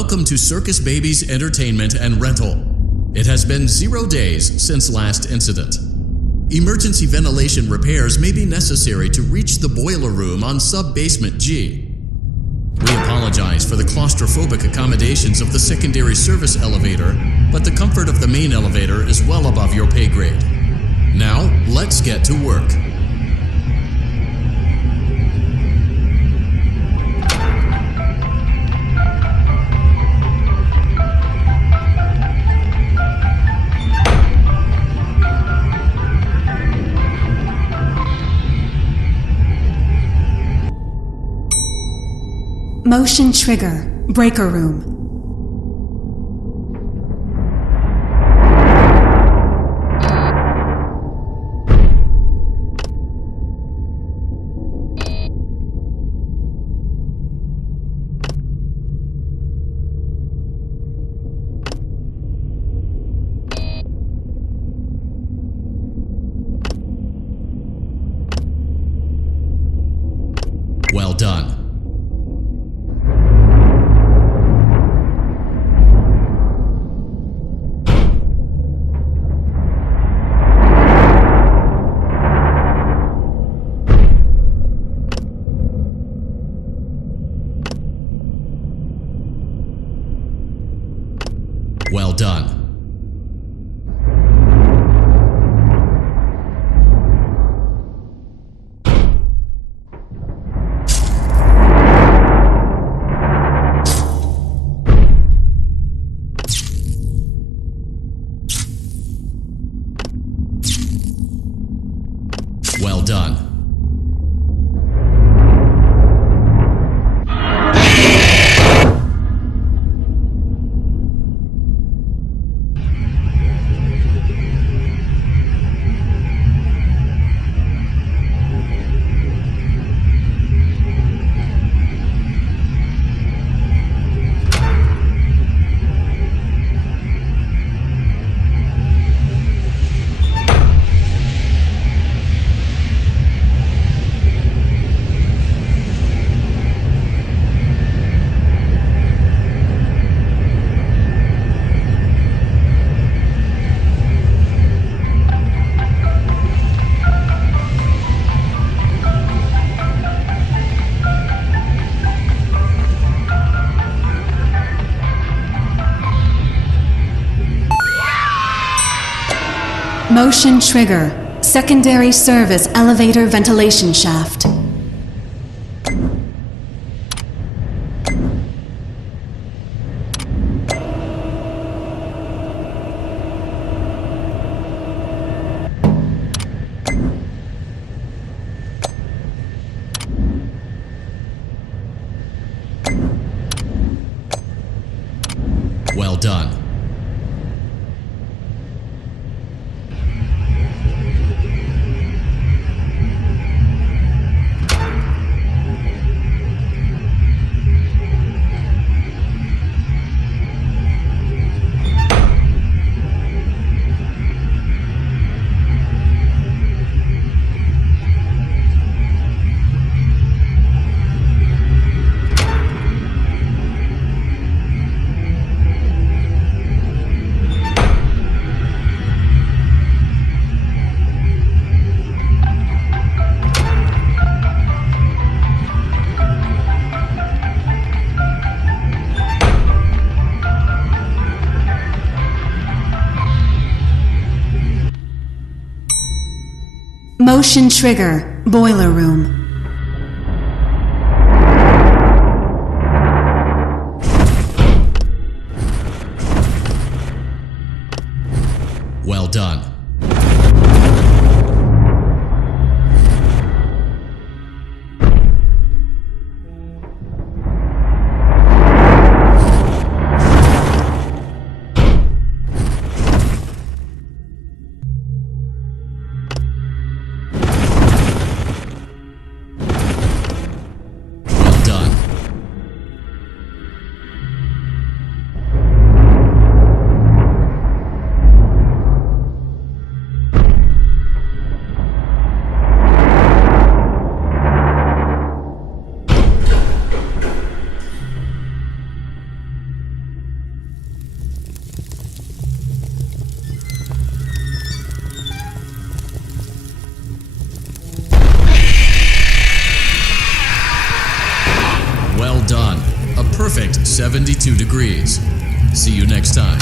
Welcome to Circus Baby's Entertainment and Rental. It has been 0 days since last incident. Emergency ventilation repairs may be necessary to reach the boiler room on sub-basement G. We apologize for the claustrophobic accommodations of the secondary service elevator, but the comfort of the main elevator is well above your pay grade. Now, let's get to work. Motion trigger, breaker room. Well done. Well done. Well done. Motion trigger, secondary service elevator ventilation shaft. Well done. Motion trigger, boiler room. Well done. 72 degrees. See you next time.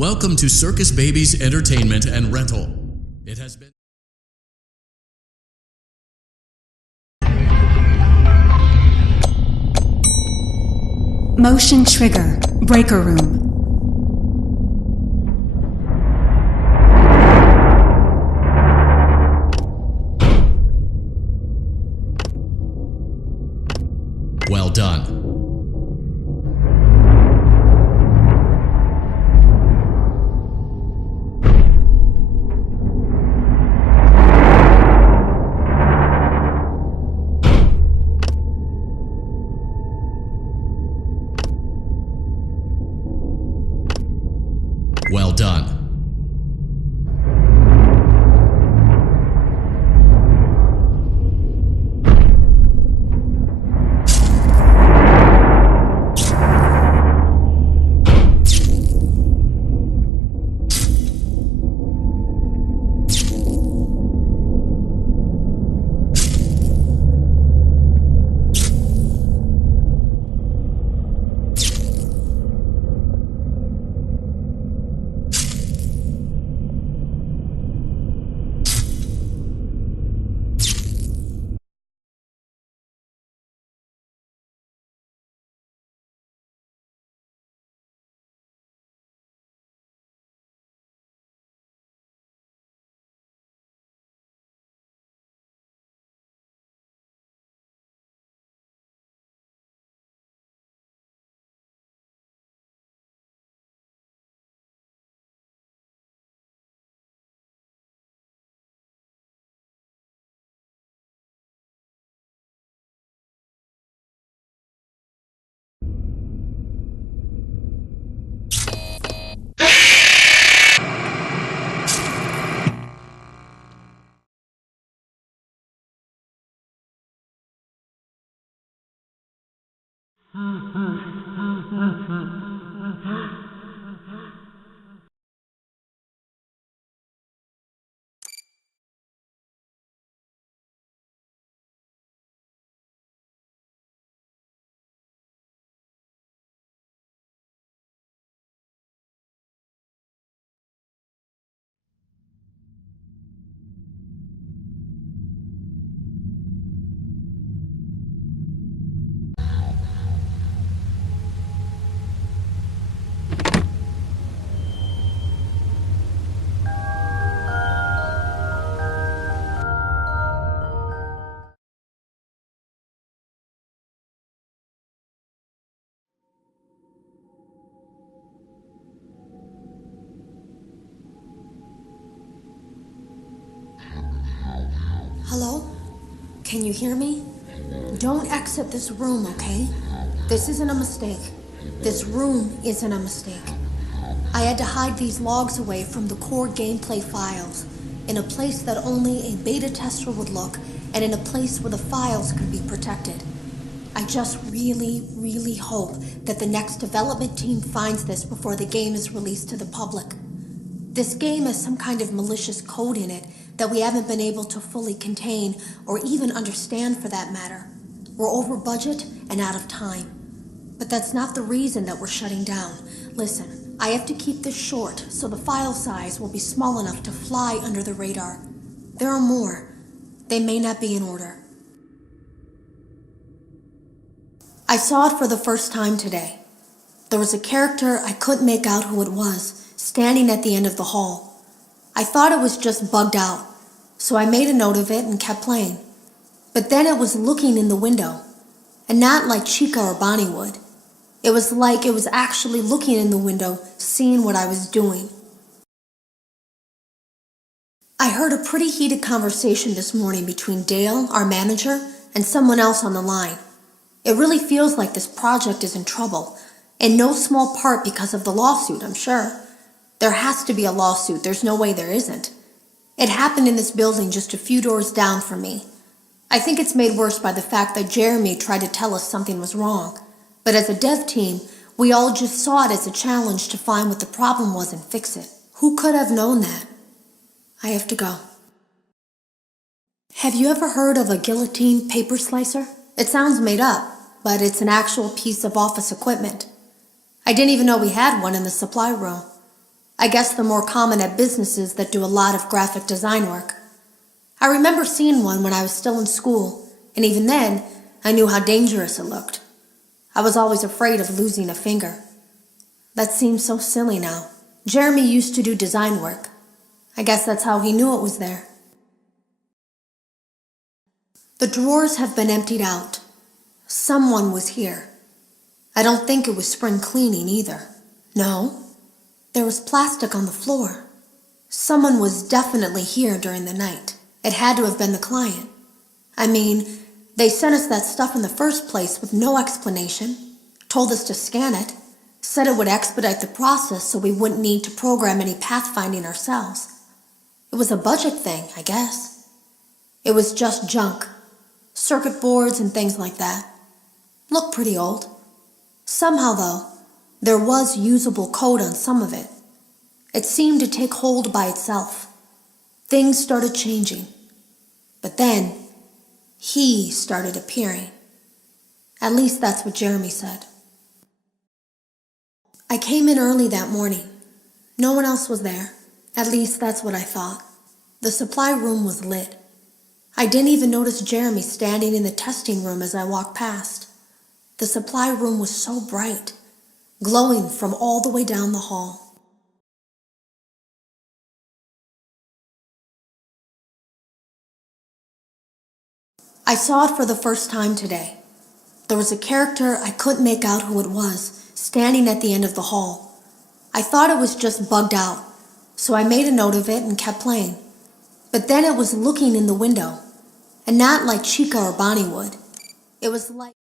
Welcome to Circus Baby's Entertainment and Rental. It has been... Motion trigger. Breaker room. Well done. Well done. Hello? Can you hear me? Don't exit this room, okay? This isn't a mistake. This room isn't a mistake. I had to hide these logs away from the core gameplay files, in a place that only a beta tester would look, and in a place where the files could be protected. I just really hope that the next development team finds this before the game is released to the public. This game has some kind of malicious code in it that we haven't been able to fully contain or even understand for that matter. We're over budget and out of time. But that's not the reason that we're shutting down. Listen, I have to keep this short so the file size will be small enough to fly under the radar. There are more. They may not be in order. I saw it for the first time today. There was a character I couldn't make out who it was, standing at the end of the hall. I thought it was just bugged out, so I made a note of it and kept playing. But then it was looking in the window, and not like Chica or Bonnie would. It was like it was actually looking in the window, seeing what I was doing. I heard a pretty heated conversation this morning between Dale, our manager, and someone else on the line. It really feels like this project is in trouble, in no small part because of the lawsuit, I'm sure. There has to be a lawsuit, there's no way there isn't. It happened in this building just a few doors down from me. I think it's made worse by the fact that Jeremy tried to tell us something was wrong. But as a dev team, we all just saw it as a challenge to find what the problem was and fix it. Who could have known that? I have to go. Have you ever heard of a guillotine paper slicer? It sounds made up, but it's an actual piece of office equipment. I didn't even know we had one in the supply room. I guess they're more common at businesses that do a lot of graphic design work. I remember seeing one when I was still in school, and even then, I knew how dangerous it looked. I was always afraid of losing a finger. That seems so silly now. Jeremy used to do design work. I guess that's how he knew it was there. The drawers have been emptied out. Someone was here. I don't think it was spring cleaning either. No, there was plastic on the floor. Someone was definitely here during the night. It had to have been the client. I mean, they sent us that stuff in the first place with no explanation, told us to scan it, said it would expedite the process so we wouldn't need to program any pathfinding ourselves. It was a budget thing, I guess. It was just junk. Circuit boards and things like that. Looked pretty old. Somehow, though, there was usable code on some of it. It seemed to take hold by itself. Things started changing. But then, he started appearing. At least that's what Jeremy said. I came in early that morning. No one else was there. At least that's what I thought. The supply room was lit. I didn't even notice Jeremy standing in the testing room as I walked past. The supply room was so bright, glowing from all the way down the hall. I saw it for the first time today. There was a character I couldn't make out who it was, standing at the end of the hall. I thought it was just bugged out, so I made a note of it and kept playing. But then it was looking in the window, and not like Chica or Bonnie would. It was like...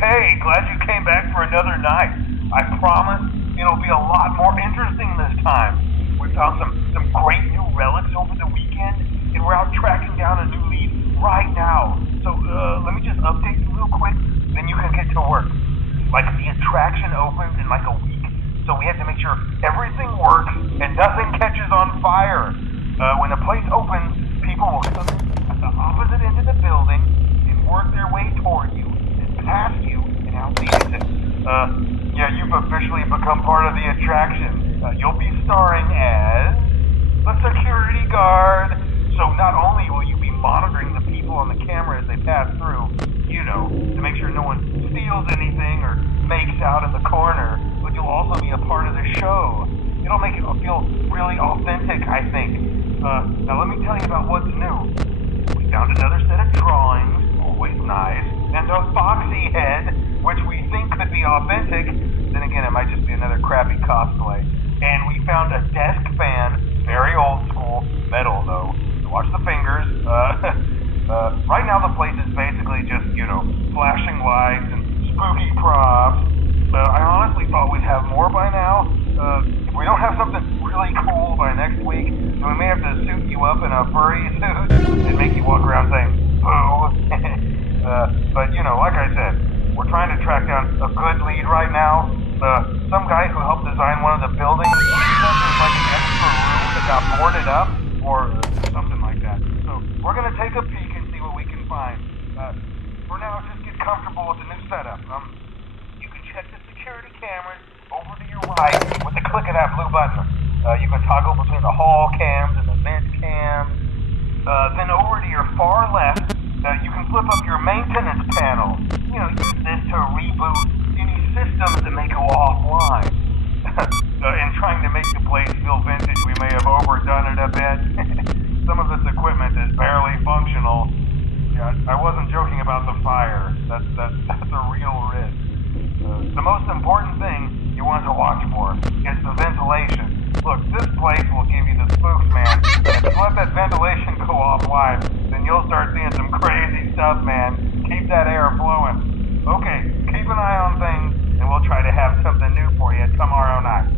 Hey, glad you came back for another night. I promise it'll be a lot more interesting this time. We found some great new relics over the weekend, and we're out tracking down a new lead right now. So let me just update you real quick, then you can get to work. Like, the attraction opens in like a week, so we have to make sure everything works and nothing catches on fire. When the place opens, people will come in at the opposite end of the building and work their way toward you, past you, and out the exit. feel really authentic, I think. Now let me tell you about what's new. We found another set of drawings, always nice, and a foxy head, which we think could be authentic. Then again, it might just be another crappy cosplay. And we found a desk fan, very old school, metal though. So watch the fingers. Right now the place is basically just, flashing lights and spooky props. I honestly thought we'd have more by now. If we don't have something really cool by next week, then we may have to suit you up in a furry suit and make you walk around saying, boo. But, like I said, we're trying to track down a good lead right now. Some guy who helped design one of the buildings said there's like an extra room that got boarded up, or something like that. So we're going to take a peek and see what we can find. For now, just get comfortable with the new setup. You can check the security cameras over to your right with the click of that blue button. You can toggle between the hall cams and the vent cams. Then over to your far left, you can flip up your maintenance panel. Use this to reboot any systems that may go offline. In trying to make the place feel vintage, we may have overdone it a bit. Some of this equipment is barely functional. Yeah, I wasn't joking about the fire. That's a real risk. The most important thing you want to watch for is the ventilation. Look, this place will give you the spooks, man. If you let that ventilation go offline, then you'll start seeing some crazy stuff, man. Keep that air flowing. Okay, keep an eye on things, and we'll try to have something new for you tomorrow night.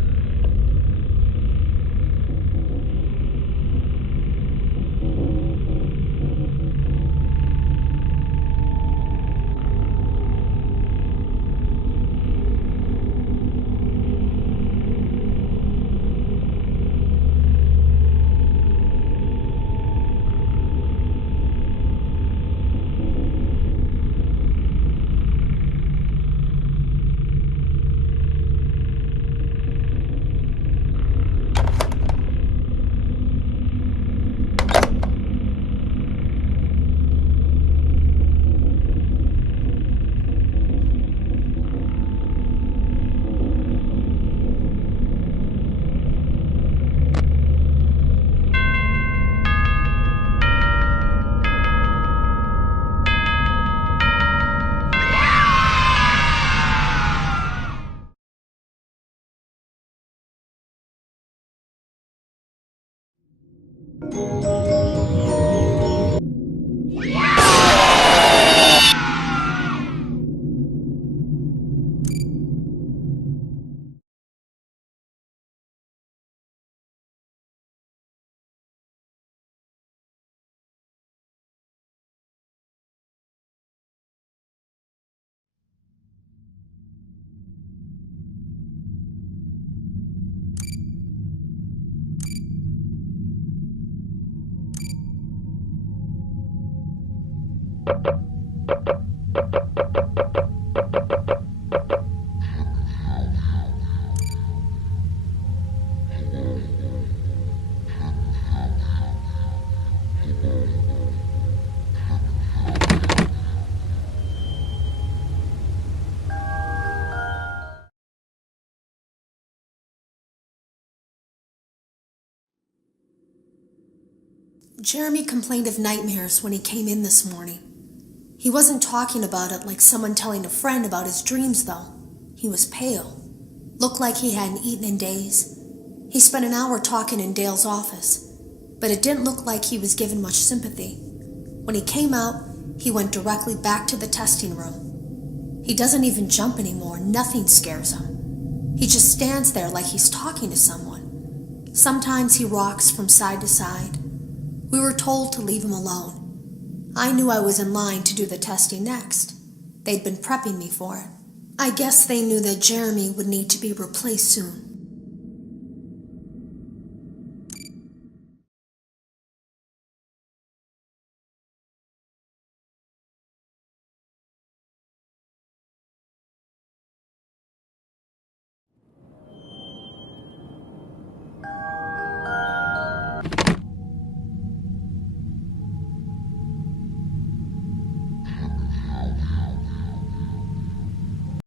Jeremy complained of nightmares when he came in this morning. He wasn't talking about it like someone telling a friend about his dreams, though. He was pale. Looked like he hadn't eaten in days. He spent an hour talking in Dale's office, but it didn't look like he was given much sympathy. When he came out, he went directly back to the testing room. He doesn't even jump anymore. Nothing scares him. He just stands there like he's talking to someone. Sometimes he rocks from side to side. We were told to leave him alone. I knew I was in line to do the testing next. They'd been prepping me for it. I guess they knew that Jeremy would need to be replaced soon.